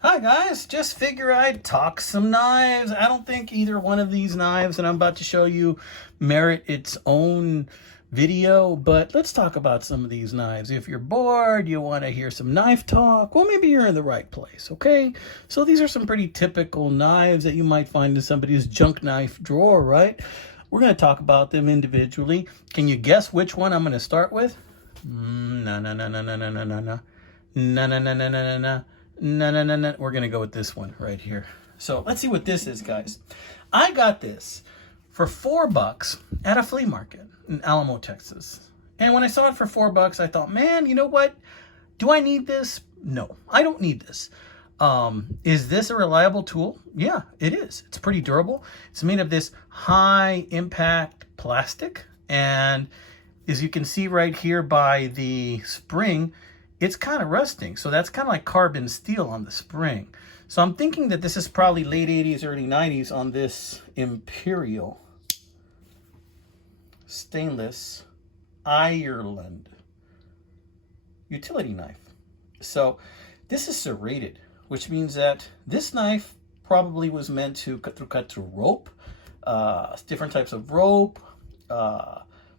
Hi guys, just figure I'd talk some knives. I don't think either one of these knives that I'm about to show you merit its own video, but let's talk about some of these knives. If you're bored, you want to hear some knife talk, well, maybe you're in the right place, okay? So these are some pretty typical knives that you might find in somebody's junk knife drawer, right? We're going to talk about them individually. Can you guess which one I'm going to start with? No, no, no, no, no, no, no, no, no. No, no, no, no, no, no, no. No, no, no, no. We're going to go with this one right here. So let's see what this is, guys. I got this for $4 at a flea market in Alamo, Texas. And when I saw it for $4, I thought, man, you know what? Do I need this? No, I don't need this. Is this a reliable tool? Yeah, it is. It's pretty durable. It's made of this high impact plastic. And as you can see right here by the spring, it's kind of rusting. So that's kind of like carbon steel on the spring. So I'm thinking that this is probably late 80s, early 90s on this Imperial stainless Ireland utility knife. So this is serrated, which means that this knife probably was meant to cut through rope, different types of rope,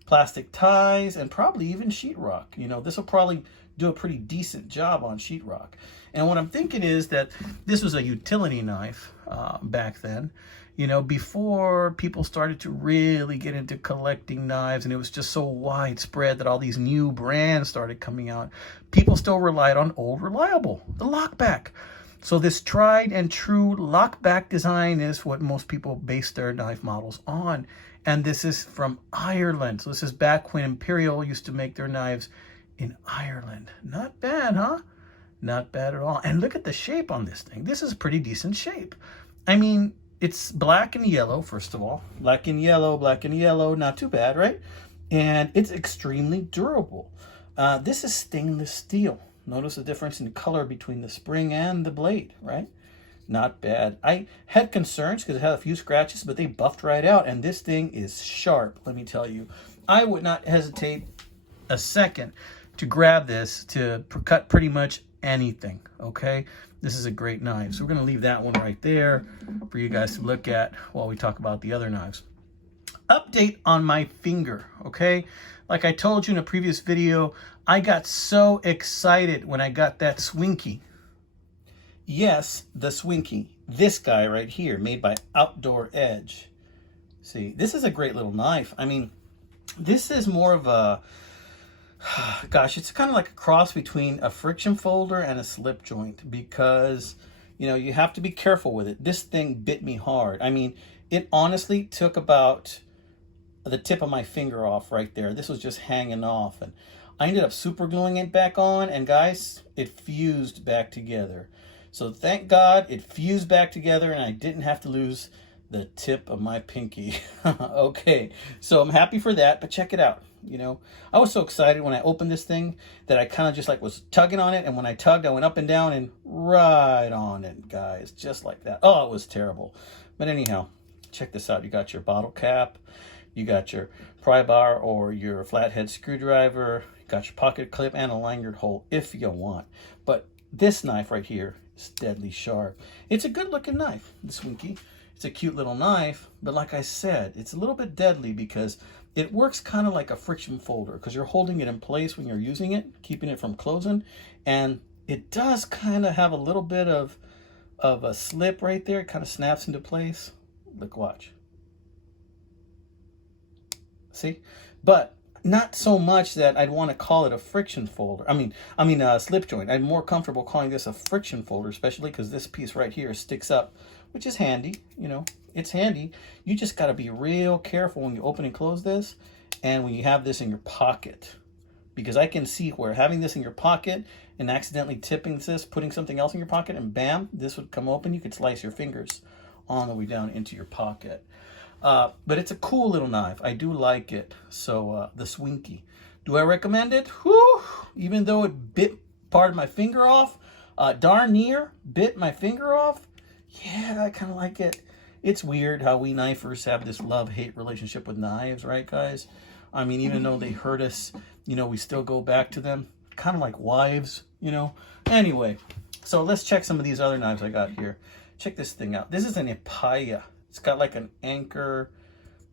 plastic ties, and probably even sheetrock. You know, this will probably do a pretty decent job on sheetrock. And what I'm thinking is that this was a utility knife back then, you know, before people started to really get into collecting knives, and it was just so widespread that all these new brands started coming out. People still relied on old reliable, the lockback. So this tried and true lockback design is what most people base their knife models on. And this is from Ireland. So this is back when Imperial used to make their knives in Ireland. Not bad, huh? Not bad at all. And look at the shape on this thing. This is pretty decent shape. I mean, it's black and yellow, first of all. Black and yellow, not too bad, right? And it's extremely durable. This is stainless steel. Notice the difference in color between the spring and the blade, right? Not bad. I had concerns because it had a few scratches, but they buffed right out. And this thing is sharp, let me tell you. I would not hesitate a second to grab this to cut pretty much anything, okay? This is a great knife. So we're going to leave that one right there for you guys to look at while we talk about the other knives. Update on my finger, okay? Like I told you in a previous video, I got so excited when I got that Swinky. Yes, the Swinky. This guy right here, made by Outdoor Edge. See, this is a great little knife. I mean, this is more of a, gosh, it's kind of like a cross between a friction folder and a slip joint because, you know, you have to be careful with it. This thing bit me hard. I mean, it honestly took about the tip of my finger off right there. This was just hanging off, and I ended up super gluing it back on, and guys, it fused back together. So thank God it fused back together and I didn't have to lose the tip of my pinky. Okay, so I'm happy for that, but check it out. You know, I was so excited when I opened this thing that I kind of just like was tugging on it, and when I tugged, I went up and down and right on it, guys, just like that. Oh, it was terrible. But anyhow, check this out. You got your bottle cap, you got your pry bar or your flathead screwdriver, you got your pocket clip and a lanyard hole if you want. But this knife right here is deadly sharp. It's a good looking knife, the Swinky. It's a cute little knife, but like I said, it's a little bit deadly because it works kind of like a friction folder because you're holding it in place when you're using it, keeping it from closing. And it does kind of have a little bit of a slip right there. It kind of snaps into place. Look, watch. See? But not so much that I'd want to call it a friction folder. I mean a slip joint. I'm more comfortable calling this a friction folder, especially because this piece right here sticks up, which is handy. You know, it's handy. You just got to be real careful when you open and close this, and when you have this in your pocket, because I can see where having this in your pocket and accidentally tipping this, putting something else in your pocket, and bam, this would come open. You could slice your fingers on the way down into your pocket. But it's a cool little knife. I do like it. So the Swinky. Do I recommend it? Whew, even though it bit part of my finger off, darn near bit my finger off. Yeah, I kind of like it. It's weird how we knifers have this love-hate relationship with knives, right, guys? I mean, even though they hurt us, you know, we still go back to them. Kind of like wives, you know. Anyway, So let's check some of these other knives I got here. Check this thing out. This is an Imperial. It's got like an anchor.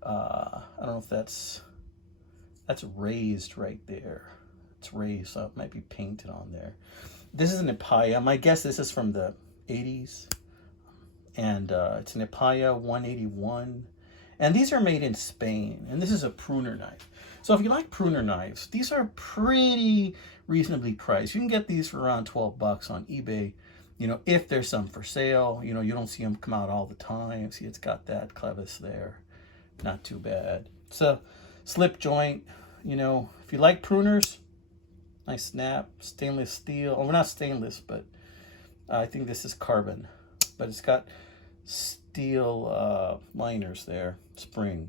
I don't know if that's raised right there. It's raised, so it might be painted on there. This is an Imperial. My guess this is from the 80s. And it's an Imperial 181. And these are made in Spain. And this is a pruner knife. So if you like pruner knives, these are pretty reasonably priced. You can get these for around 12 bucks on eBay. You know, if there's some for sale. You know, you don't see them come out all the time. See, it's got that clevis there. Not too bad. It's a slip joint. You know, if you like pruners, nice snap. Stainless steel. Oh, not stainless, but I think this is carbon. But it's got steel liners there. Spring.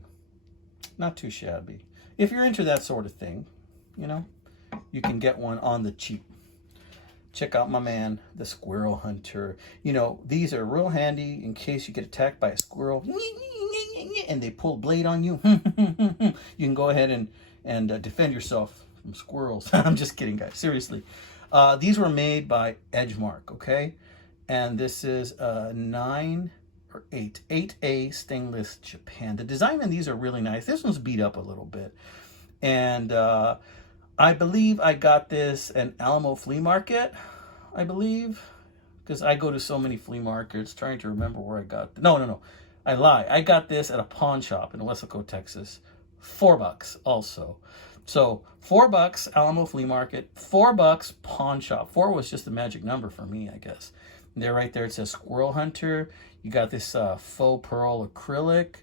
Not too shabby. If you're into that sort of thing, you know, you can get one on the cheap. Check out my man, the squirrel hunter. You know, these are real handy in case you get attacked by a squirrel and they pull a blade on you. You can go ahead and defend yourself from squirrels. I'm just kidding, guys. Seriously. These were made by Edgemark, okay? And this is 8A stainless Japan. The design on these are really nice. This one's beat up a little bit. And I believe I got this at Alamo Flea Market, I believe. Because I go to so many flea markets, trying to remember where I got it. No. I lie. I got this at a pawn shop in Weslaco, Texas. $4 also. So $4 Alamo Flea Market, $4 pawn shop. 4 was just the magic number for me, I guess. There, right there, it says Squirrel Hunter. You got this faux pearl acrylic.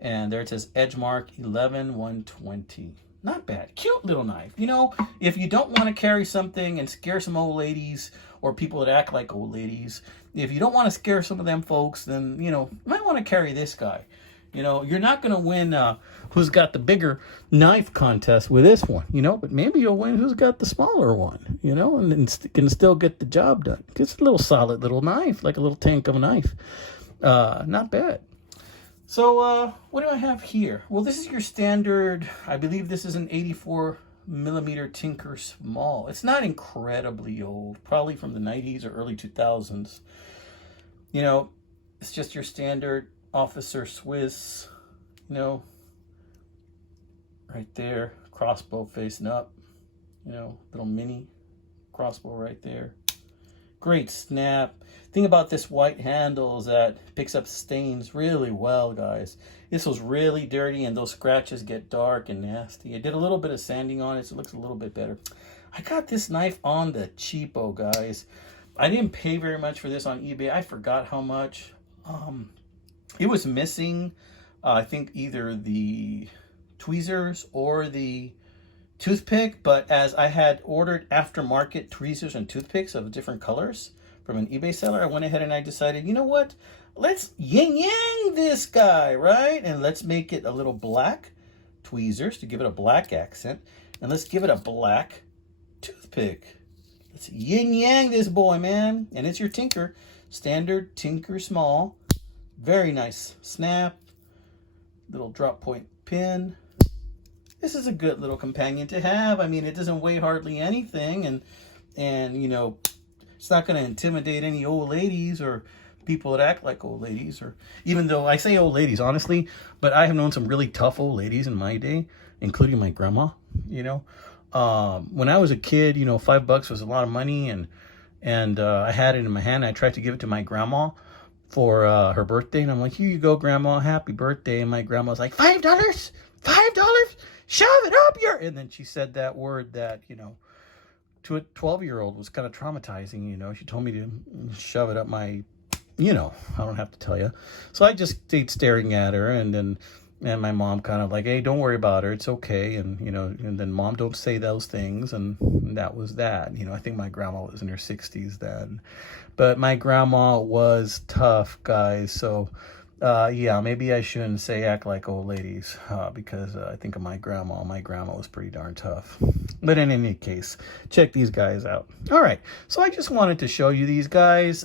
And there it says Edgemark 11120. Not bad. Cute little knife. You know, if you don't want to carry something and scare some old ladies or people that act like old ladies, if you don't want to scare some of them folks, then, you know, you might want to carry this guy. You know, you're not going to win who's got the bigger knife contest with this one, you know, but maybe you'll win who's got the smaller one, you know, and can still get the job done. It's a little solid little knife, like a little tank of a knife. Not bad. So what do I have here? Well, this is your standard, I believe this is an 84 millimeter Tinker Small. It's not incredibly old, probably from the 90s or early 2000s. You know, it's just your standard Officer Swiss, you know, right there, crossbow facing up, you know, little mini crossbow right there. Great snap. Thing about this white handle is that it picks up stains really well, guys. This was really dirty and those scratches get dark and nasty. I did a little bit of sanding on it, so it looks a little bit better. I got this knife on the cheapo, guys. I didn't pay very much for this on eBay. I forgot how much. It was missing, I think, either the tweezers or the toothpick, but as I had ordered aftermarket tweezers and toothpicks of different colors from an eBay seller, I went ahead and I decided, you know what? Let's yin-yang this guy, right? And let's make it a little black tweezers to give it a black accent. And let's give it a black toothpick. Let's yin-yang this boy, man. And it's your Tinker. Standard Tinker Small. Very nice snap. Little drop point pin. This is a good little companion to have. I mean, it doesn't weigh hardly anything. And you know, it's not going to intimidate any old ladies or people that act like old ladies. Or even though I say old ladies, honestly, but I have known some really tough old ladies in my day, including my grandma, you know. When I was a kid, you know, $5 was a lot of money. And I had it in my hand. I tried to give it to my grandma for her birthday, and I'm like, here you go, Grandma, happy birthday. And my grandma's like, $5? $5? Shove it up your... And then she said that word that, you know, to a 12-year-old was kind of traumatizing, you know. She told me to shove it up my, you know, I don't have to tell you. So I just stayed staring at her, and my mom kind of like, hey, don't worry about her, it's okay. And, you know, and then, Mom, don't say those things. And that was that. You know, I think my grandma was in her 60s then. But my grandma was tough, guys. So, yeah, maybe I shouldn't say act like old ladies, because I think of my grandma. My grandma was pretty darn tough. But in any case, check these guys out. All right, so I just wanted to show you these guys.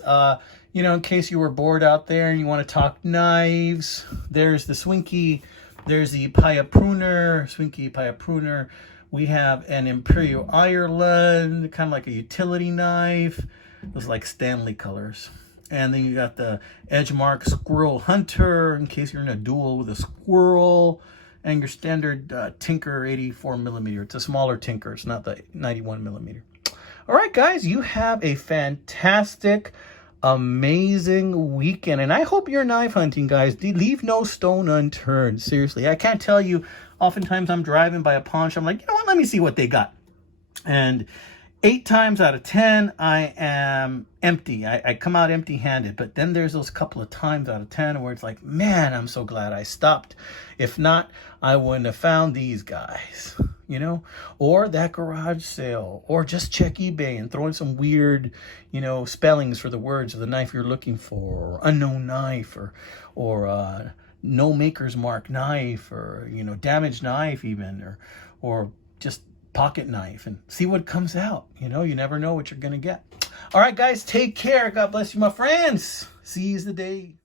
You know, in case you were bored out there and you want to talk knives, there's the Swinky, there's the pruner, Swinky pruner. We have an Imperial Ireland, kind of like a utility knife. Those like Stanley colors. And then you got the Edgemark Squirrel Hunter, in case you're in a duel with a squirrel. And your standard Tinker 84 millimeter. It's a smaller Tinker. It's not the 91 millimeter. All right, guys, you have a fantastic, amazing weekend. And I hope you're knife hunting, guys. Leave no stone unturned. Seriously, I can't tell you. Oftentimes I'm driving by a pawn shop. I'm like, you know what? Let me see what they got. And 8 times out of 10, I am empty. I come out empty-handed. But then there's those couple of times out of 10 where it's like, man, I'm so glad I stopped. If not, I wouldn't have found these guys, you know? Or that garage sale. Or just check eBay and throw in some weird, you know, spellings for the words of the knife you're looking for. Or unknown knife. Or no maker's mark knife. Or, you know, damaged knife even. Or just pocket knife, and see what comes out. You know, you never know what you're gonna get. All right, guys, take care. God bless you, my friends. Seize the day.